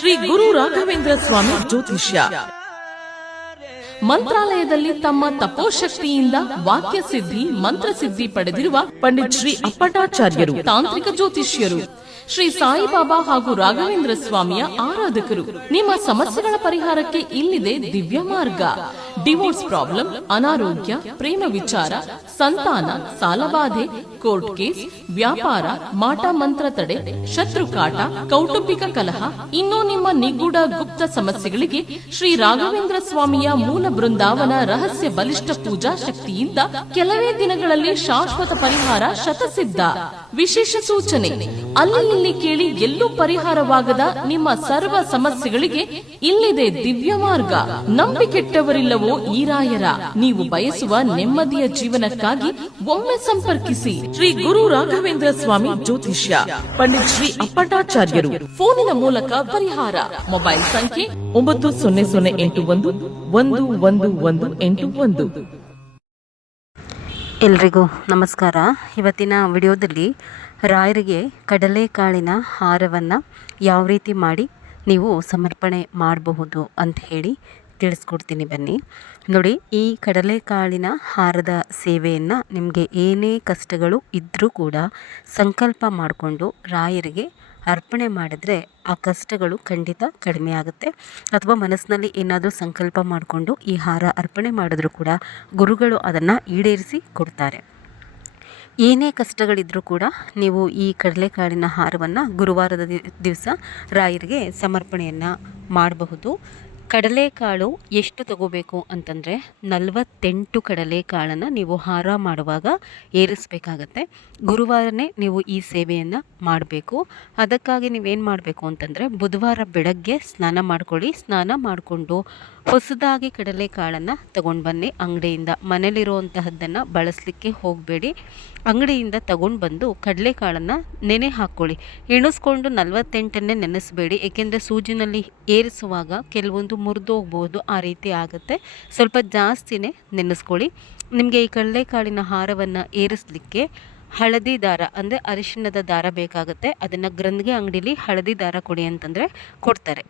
ಶ್ರೀ ಗುರು ರಾಘವೇಂದ್ರ ಸ್ವಾಮಿ ಜ್ಯೋತಿಷ್ಯ. ಮಂತ್ರಾಲಯದಲ್ಲಿ ತಮ್ಮ ತಪೋಶಕ್ತಿಯಿಂದ ವಾಕ್ಯ ಸಿದ್ಧಿ ಮಂತ್ರಸಿದ್ಧಿ ಪಡೆದಿರುವ ಪಂಡಿತ್ ಶ್ರೀ ಅಪ್ಪಟಾಚಾರ್ಯರು ತಾಂತ್ರಿಕ ಜ್ಯೋತಿಷ್ಯರು. ಶ್ರೀ ಸಾಯಿಬಾಬಾ ಹಾಗೂ ರಾಘವೇಂದ್ರ ಸ್ವಾಮಿಯ ಆರಾಧಕರು. ನಿಮ್ಮ ಸಮಸ್ಯೆಗಳ ಪರಿಹಾರಕ್ಕೆ ಇಲ್ಲಿದೆ ದಿವ್ಯ ಮಾರ್ಗ. ಡಿವೋರ್ಸ್ ಪ್ರಾಬ್ಲಮ್, ಅನಾರೋಗ್ಯ, ಪ್ರೇಮ ವಿಚಾರ, ಸಂತಾನ, ಸಾಲಬಾಧೆ, ಕೋರ್ಟ್ ಕೇಸ್, ವ್ಯಾಪಾರ, ಮಾಟ ಮಂತ್ರ ತಡೆ, ಶತ್ರುಕಾಟ, ಕೌಟುಂಬಿಕ ಕಲಹ, ಇನ್ನೂ ನಿಮ್ಮ ನಿಗೂಢ ಗುಪ್ತ ಸಮಸ್ಯೆಗಳಿಗೆ ಶ್ರೀ ರಾಘವೇಂದ್ರ ಸ್ವಾಮಿಯ ಮೂಲ ಬೃಂದಾವನ ರಹಸ್ಯ ಬಲಿಷ್ಠ ಪೂಜಾ ಶಕ್ತಿಯಿಂದ ಕೆಲವೇ ದಿನಗಳಲ್ಲಿ ಶಾಶ್ವತ ಪರಿಹಾರ ಶತಸಿದ್ಧ. ವಿಶೇಷ ಸೂಚನೆ: ಅಲ್ಲಿ ಇಲ್ಲಿ ಕೇಳಿ ಎಲ್ಲೂ ಪರಿಹಾರವಾಗದ ನಿಮ್ಮ ಸರ್ವ ಸಮಸ್ಯೆಗಳಿಗೆ ಇಲ್ಲಿದೆ ದಿವ್ಯ ಮಾರ್ಗ. ನಂಬಿಕೆಟ್ಟವರಿಲ್ಲವೋ ಈ ರಾಯರ. ನೀವು ಬಯಸುವ ನೆಮ್ಮದಿಯ ಜೀವನಕ್ಕಾಗಿ ಒಮ್ಮೆ ಸಂಪರ್ಕಿಸಿ. ಶ್ರೀ ಗುರು ರಾಘವೇಂದ್ರ ಸ್ವಾಮಿ ಜ್ಯೋತಿಷ್ಯ, ಪಂಡಿತ್ ಶ್ರೀ ಅಪ್ಪಟಾಚಾರ್ಯರು. ಫೋನಿನ ಮೂಲಕ ಪರಿಹಾರ. ಮೊಬೈಲ್ ಸಂಖ್ಯೆ 9008111181. ಎಲ್ರಿಗೂ ನಮಸ್ಕಾರ. ಇವತ್ತಿನ ವಿಡಿಯೋದಲ್ಲಿ ರಾಯರಿಗೆ ಕಡಲೆಕಾಳಿನ ಹಾರವನ್ನು ಯಾವ ರೀತಿ ಮಾಡಿ ನೀವು ಸಮರ್ಪಣೆ ಮಾಡಬಹುದು ಅಂತ ಹೇಳಿ ತಿಳಿಸ್ಕೊಡ್ತೀನಿ, ಬನ್ನಿ ನೋಡಿ. ಈ ಕಡಲೆಕಾಳಿನ ಹಾರದ ಸೇವೆಯನ್ನು ನಿಮಗೆ ಏನೇ ಕಷ್ಟಗಳು ಇದ್ದರೂ ಕೂಡ ಸಂಕಲ್ಪ ಮಾಡಿಕೊಂಡು ರಾಯರಿಗೆ ಅರ್ಪಣೆ ಮಾಡಿದ್ರೆ ಆ ಕಷ್ಟಗಳು ಖಂಡಿತ ಕಡಿಮೆ ಆಗುತ್ತೆ. ಅಥವಾ ಮನಸ್ಸಿನಲ್ಲಿ ಏನಾದರೂ ಸಂಕಲ್ಪ ಮಾಡಿಕೊಂಡು ಈ ಹಾರ ಅರ್ಪಣೆ ಮಾಡಿದ್ರೂ ಕೂಡ ಗುರುಗಳು ಅದನ್ನು ಈಡೇರಿಸಿ ಕೊಡ್ತಾರೆ. ಏನೇ ಕಷ್ಟಗಳಿದ್ರೂ ಕೂಡ ನೀವು ಈ ಕಡಲೆಕಾಳಿನ ಹಾರವನ್ನು ಗುರುವಾರದ ದಿವಸ ರಾಯರಿಗೆ ಸಮರ್ಪಣೆಯನ್ನು ಮಾಡಬಹುದು. ಕಡಲೆಕಾಳು ಎಷ್ಟು ತಗೋಬೇಕು ಅಂತಂದರೆ 48 ಕಡಲೆಕಾಳನ್ನು ನೀವು ಹಾರ ಮಾಡುವಾಗ ಏರಿಸಬೇಕಾಗತ್ತೆ. ಗುರುವಾರನೇ ನೀವು ಈ ಸೇವೆಯನ್ನು ಮಾಡಬೇಕು. ಅದಕ್ಕಾಗಿ ನೀವೇನು ಮಾಡಬೇಕು ಅಂತಂದರೆ ಬುಧವಾರ ಬೆಳಗ್ಗೆ ಸ್ನಾನ ಮಾಡ್ಕೊಳ್ಳಿ. ಸ್ನಾನ ಮಾಡಿಕೊಂಡು ಹೊಸದಾಗಿ ಕಡಲೆಕಾಳನ್ನು ತಗೊಂಡು ಬನ್ನಿ ಅಂಗಡಿಯಿಂದ. ಮನೇಲಿರುವಂತಹದ್ದನ್ನು ಬಳಸಲಿಕ್ಕೆ ಹೋಗಬೇಡಿ. ಅಂಗಡಿಯಿಂದ ತಗೊಂಡು ಬಂದು ಕಡಲೆಕಾಳನ್ನು ನೆನೆ ಹಾಕ್ಕೊಳ್ಳಿ. ಎಣಿಸ್ಕೊಂಡು 48 ನೆನೆಸಬೇಡಿ, ಏಕೆಂದರೆ ಸೂಜಿನಲ್ಲಿ ಏರಿಸುವಾಗ ಕೆಲವೊಂದು ಮುರಿದೋಗ್ಬೋದು, ಆ ರೀತಿ ಆಗುತ್ತೆ. ಸ್ವಲ್ಪ ಜಾಸ್ತಿನೇ ನೆನೆಸ್ಕೊಳ್ಳಿ. ನಿಮಗೆ ಈ ಕಡಲೆಕಾಳಿನ ಹಾರವನ್ನು ಏರಿಸಲಿಕ್ಕೆ ಹಳದಿ ದಾರ ಅಂದರೆ ಅರಿಶಿಣದ ದಾರ ಬೇಕಾಗುತ್ತೆ. ಅದನ್ನು ಗ್ರಂಥಿಗೆ ಅಂಗಡಿಲಿ ಹಳದಿ ದಾರ ಕೊಡಿ ಅಂತಂದರೆ ಕೊಡ್ತಾರೆ.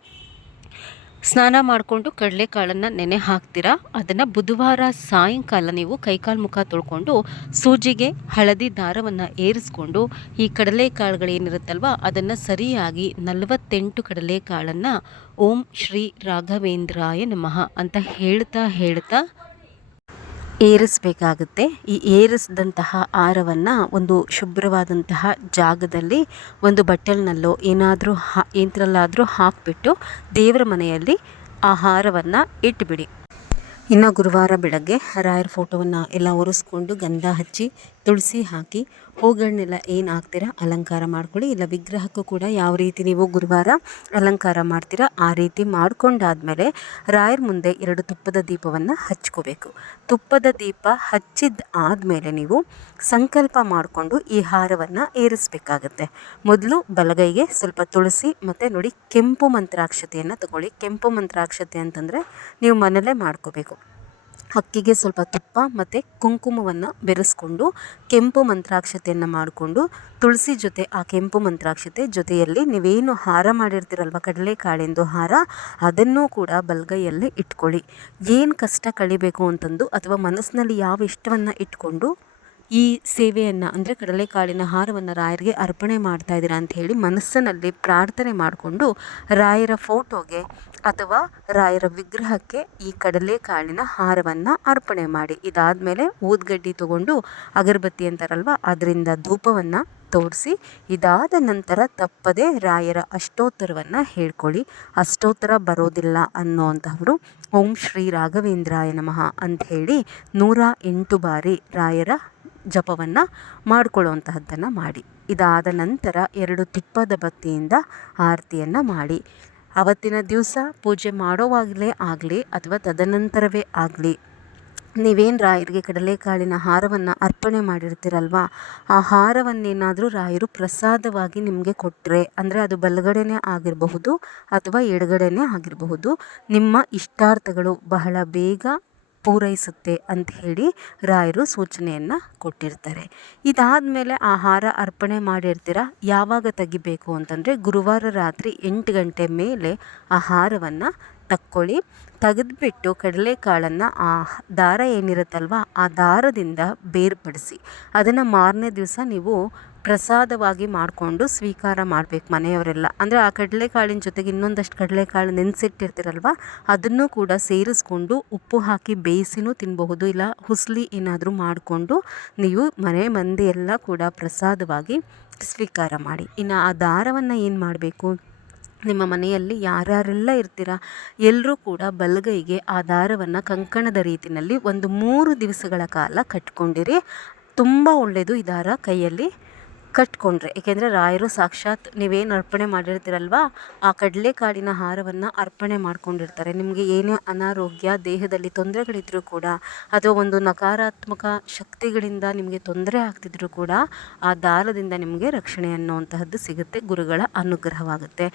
ಸ್ನಾನ ಮಾಡಿಕೊಂಡು ಕಡಲೆಕಾಳನ್ನು ನೆನೆ ಹಾಕ್ತೀರಾ. ಅದನ್ನು ಬುಧವಾರ ಸಾಯಂಕಾಲ ನೀವು ಕೈಕಾಲು ಮುಖ ತೊಳ್ಕೊಂಡು ಸೂಜಿಗೆ ಹಳದಿ ದಾರವನ್ನು ಏರಿಸ್ಕೊಂಡು ಈ ಕಡಲೆಕಾಳುಗಳೇನಿರುತ್ತಲ್ವ ಅದನ್ನು ಸರಿಯಾಗಿ 48 ಕಡಲೆಕಾಳನ್ನು ಓಂ ಶ್ರೀ ರಾಘವೇಂದ್ರಾಯ ನಮಃ ಅಂತ ಹೇಳ್ತಾ ಏರಿಸಬೇಕಾಗುತ್ತೆ. ಈ ಏರಿಸಿದಂತಹ ಹಾರವನ್ನು ಒಂದು ಶುಭ್ರವಾದಂತಹ ಜಾಗದಲ್ಲಿ ಒಂದು ಬಟ್ಟಲಿನಲ್ಲೋ ಏನಾದರೂ ಹಾಕಿಬಿಟ್ಟು ದೇವರ ಮನೆಯಲ್ಲಿ ಆ ಹಾರವನ್ನು ಇಟ್ಬಿಡಿ. ಇನ್ನು ಗುರುವಾರ ಬೆಳಗ್ಗೆ ರಾಯರ ಫೋಟೋವನ್ನು ಎಲ್ಲ ಒರೆಸ್ಕೊಂಡು ಗಂಧ ಹಚ್ಚಿ ತುಳಸಿ ಹಾಕಿ ಹೂಗಳನ್ನೆಲ್ಲ ಏನು ಹಾಕ್ತೀರಾ ಅಲಂಕಾರ ಮಾಡ್ಕೊಳ್ಳಿ. ಇಲ್ಲ ವಿಗ್ರಹಕ್ಕೂ ಕೂಡ ಯಾವ ರೀತಿ ನೀವು ಗುರುವಾರ ಅಲಂಕಾರ ಮಾಡ್ತೀರಾ ಆ ರೀತಿ ಮಾಡ್ಕೊಂಡಾದ್ಮೇಲೆ ರಾಯರ ಮುಂದೆ 2 ತುಪ್ಪದ ದೀಪವನ್ನು ಹಚ್ಕೋಬೇಕು. ತುಪ್ಪದ ದೀಪ ಹಚ್ಚಿದ ಆದಮೇಲೆ ನೀವು ಸಂಕಲ್ಪ ಮಾಡಿಕೊಂಡು ಈ ಹಾರವನ್ನು ಏರಿಸಬೇಕಾಗತ್ತೆ. ಮೊದಲು ಬಲಗೈಗೆ ಸ್ವಲ್ಪ ತುಳಸಿ ಮತ್ತು ನೋಡಿ ಕೆಂಪು ಮಂತ್ರಾಕ್ಷತೆಯನ್ನು ತಗೊಳ್ಳಿ. ಕೆಂಪು ಮಂತ್ರಾಕ್ಷತೆ ಅಂತಂದರೆ ನೀವು ಮನೇಲೇ ಮಾಡ್ಕೋಬೇಕು. ಅಕ್ಕಿಗೆ ಸ್ವಲ್ಪ ತುಪ್ಪ ಮತ್ತು ಕುಂಕುಮವನ್ನು ಬೆರೆಸ್ಕೊಂಡು ಕೆಂಪು ಮಂತ್ರಾಕ್ಷತೆಯನ್ನು ಮಾಡಿಕೊಂಡು ತುಳಸಿ ಜೊತೆ ಆ ಕೆಂಪು ಮಂತ್ರಾಕ್ಷತೆ ಜೊತೆಯಲ್ಲಿ ನೀವೇನು ಹಾರ ಮಾಡಿರ್ತೀರಲ್ವ ಕಡಲೆಕಾಳಿಂದು ಹಾರ ಅದನ್ನೂ ಕೂಡ ಬಲಗೈಯಲ್ಲೇ ಇಟ್ಕೊಳ್ಳಿ. ಏನು ಕಷ್ಟ ಕಳಿಬೇಕು ಅಂತಂದು ಅಥವಾ ಮನಸ್ಸಿನಲ್ಲಿ ಯಾವ ಇಷ್ಟವನ್ನು ಇಟ್ಕೊಂಡು ಈ ಸೇವೆಯನ್ನು ಅಂದರೆ ಕಡಲೆಕಾಳಿನ ಹಾರವನ್ನು ರಾಯರಿಗೆ ಅರ್ಪಣೆ ಮಾಡ್ತಾ ಇದ್ದೀರಾ ಅಂತ ಹೇಳಿ ಮನಸ್ಸಿನಲ್ಲಿ ಪ್ರಾರ್ಥನೆ ಮಾಡಿಕೊಂಡು ರಾಯರ ಫೋಟೋಗೆ ಅಥವಾ ರಾಯರ ವಿಗ್ರಹಕ್ಕೆ ಈ ಕಡಲೆಕಾಳಿನ ಹಾರವನ್ನು ಅರ್ಪಣೆ ಮಾಡಿ. ಇದಾದಮೇಲೆ ಊದ್ಗಡ್ಡಿ ತಗೊಂಡು ಅಗರಬತ್ತಿ ಅಂತಾರಲ್ವ ಅದರಿಂದ ಧೂಪವನ್ನು ತೋರಿಸಿ ಇದಾದ ನಂತರ ತಪ್ಪದೆ ರಾಯರ ಅಷ್ಟೋತ್ತರವನ್ನು ಹೇಳ್ಕೊಳ್ಳಿ. ಅಷ್ಟೋತ್ತರ ಬರೋದಿಲ್ಲ ಅನ್ನೋವಂಥವರು ಓಂ ಶ್ರೀ ರಾಘವೇಂದ್ರಾಯ ನಮಃ ಅಂಥೇಳಿ 108 ಬಾರಿ ರಾಯರ ಜಪವನ್ನು ಮಾಡಿಕೊಳ್ಳುವಂತಹದ್ದನ್ನು ಮಾಡಿ. ಇದಾದ ನಂತರ 2 ತುಪ್ಪದ ಬತ್ತಿಯಿಂದ ಆರತಿಯನ್ನು ಮಾಡಿ. ಆವತ್ತಿನ ದಿವಸ ಪೂಜೆ ಮಾಡೋವಾಗಲೇ ಆಗಲಿ ಅಥವಾ ತದನಂತರವೇ ಆಗಲಿ ನೀವೇನು ರಾಯರಿಗೆ ಕಡಲೆಕಾಳಿನ ಹಾರವನ್ನು ಅರ್ಪಣೆ ಮಾಡಿರ್ತೀರಲ್ವ ಆ ಹಾರವನ್ನೇನಾದರೂ ರಾಯರು ಪ್ರಸಾದವಾಗಿ ನಿಮಗೆ ಕೊಟ್ಟರೆ ಅಂದರೆ ಅದು ಬಲಗಡೆನೇ ಆಗಿರಬಹುದು ಅಥವಾ ಎಡಗಡೆನೇ ಆಗಿರಬಹುದು, ನಿಮ್ಮ ಇಷ್ಟಾರ್ಥಗಳು ಬಹಳ ಬೇಗ ಪೂರೈಸುತ್ತೆ ಅಂತ ಹೇಳಿ ರಾಯರು ಸೂಚನೆಯನ್ನು ಕೊಟ್ಟಿರ್ತಾರೆ. ಇದಾದಮೇಲೆ ಆ ಹಾರ ಅರ್ಪಣೆ ಮಾಡಿರ್ತೀರ, ಯಾವಾಗ ತೆಗಿಬೇಕು ಅಂತಂದರೆ ಗುರುವಾರ ರಾತ್ರಿ 8 ಗಂಟೆ ಮೇಲೆ ಆ ಹಾರವನ್ನು ತಕ್ಕೊಳ್ಳಿ. ತೆಗೆದುಬಿಟ್ಟು ಕಡಲೆಕಾಳನ್ನು ಆ ದಾರ ಏನಿರುತ್ತಲ್ವ ಆ ದಾರದಿಂದ ಬೇರ್ಪಡಿಸಿ ಅದನ್ನು ಮಾರನೇ ದಿವಸ ನೀವು ಪ್ರಸಾದವಾಗಿ ಮಾಡಿಕೊಂಡು ಸ್ವೀಕಾರ ಮಾಡಬೇಕು ಮನೆಯವರೆಲ್ಲ. ಅಂದರೆ ಆ ಕಡಲೆಕಾಳಿನ ಜೊತೆಗೆ ಇನ್ನೊಂದಷ್ಟು ಕಡಲೆಕಾಳು ನೆನೆಸಿಟ್ಟಿರ್ತೀರಲ್ವ ಅದನ್ನು ಕೂಡ ಸೇರಿಸ್ಕೊಂಡು ಉಪ್ಪು ಹಾಕಿ ಬೇಯಿಸಿನೂ ತಿನ್ನಬಹುದು, ಇಲ್ಲ ಹುಸ್ಲಿ ಏನಾದರೂ ಮಾಡಿಕೊಂಡು ನೀವು ಮನೆ ಮಂದಿ ಎಲ್ಲ ಕೂಡ ಪ್ರಸಾದವಾಗಿ ಸ್ವೀಕಾರ ಮಾಡಿ. ಇನ್ನು ಆ ದಾರವನ್ನು ಏನು ಮಾಡಬೇಕು, ನಿಮ್ಮ ಮನೆಯಲ್ಲಿ ಯಾರ್ಯಾರೆಲ್ಲ ಇರ್ತೀರ ಎಲ್ಲರೂ ಕೂಡ ಬಲಗೈಗೆ ಆ ದಾರವನ್ನು ಕಂಕಣದ ರೀತಿಯಲ್ಲಿ ಒಂದು 3 ದಿವಸಗಳ ಕಾಲ ಕಟ್ಕೊಂಡಿರಿ. ತುಂಬ ಒಳ್ಳೆಯದು ಈ ದಾರ ಕೈಯಲ್ಲಿ ಕಟ್ಕೊಂಡ್ರೆ. ಏಕೆಂದರೆ ರಾಯರು ಸಾಕ್ಷಾತ್ ನೀವೇನು ಅರ್ಪಣೆ ಮಾಡಿರ್ತೀರಲ್ವ ಆ ಕಡಲೆಕಾಳಿನ ಹಾರವನ್ನು ಅರ್ಪಣೆ ಮಾಡ್ಕೊಂಡಿರ್ತಾರೆ. ನಿಮಗೆ ಏನೇ ಅನಾರೋಗ್ಯ ದೇಹದಲ್ಲಿ ತೊಂದರೆಗಳಿದ್ರೂ ಕೂಡ ಅಥವಾ ಒಂದು ನಕಾರಾತ್ಮಕ ಶಕ್ತಿಗಳಿಂದ ನಿಮಗೆ ತೊಂದರೆ ಆಗ್ತಿದ್ರೂ ಕೂಡ ಆ ದಾರದಿಂದ ನಿಮಗೆ ರಕ್ಷಣೆ ಅನ್ನುವಂತಹದ್ದು ಸಿಗುತ್ತೆ, ಗುರುಗಳ ಅನುಗ್ರಹವಾಗುತ್ತೆ.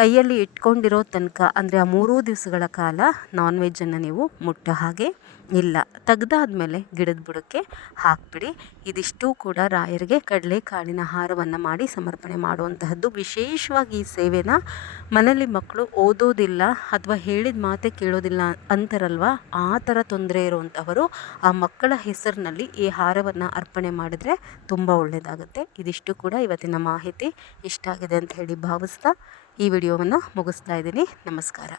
ಕೈಯಲ್ಲಿ ಇಟ್ಕೊಂಡಿರೋ ತನಕ ಅಂದರೆ ಆ 3 ದಿವಸಗಳ ಕಾಲ ನಾನ್ ವೆಜ್ಜನ್ನು ನೀವು ಮುಟ್ಟೋ ಹಾಗೆ ಇಲ್ಲ. ತೆಗ್ದಾದ್ಮೇಲೆ ಗಿಡದ ಬುಡಕ್ಕೆ ಹಾಕಿಬಿಡಿ. ಇದಿಷ್ಟು ಕೂಡ ರಾಯರಿಗೆ ಕಡಲೆಕಾಳಿನ ಹಾರವನ್ನು ಮಾಡಿ ಸಮರ್ಪಣೆ ಮಾಡುವಂತಹದ್ದು. ವಿಶೇಷವಾಗಿ ಈ ಸೇವೆನ ಮನೇಲಿ ಮಕ್ಕಳು ಓದೋದಿಲ್ಲ ಅಥವಾ ಹೇಳಿದ ಮಾತೆ ಕೇಳೋದಿಲ್ಲ ಅಂತಾರಲ್ವ, ಆ ಥರ ತೊಂದರೆ ಇರುವಂಥವರು ಆ ಮಕ್ಕಳ ಹೆಸರಿನಲ್ಲಿ ಈ ಹಾರವನ್ನು ಅರ್ಪಣೆ ಮಾಡಿದ್ರೆ ತುಂಬ ಒಳ್ಳೆಯದಾಗುತ್ತೆ. ಇದಿಷ್ಟು ಕೂಡ ಇವತ್ತಿನ ಮಾಹಿತಿ ಇಷ್ಟ ಆಗಿದೆ ಅಂತ ಹೇಳಿ ಭಾವಿಸ್ತಾ ಈ ವಿಡಿಯೋವನ್ನು ಮುಗಿಸ್ತಾ ಇದ್ದೀನಿ. ನಮಸ್ಕಾರ.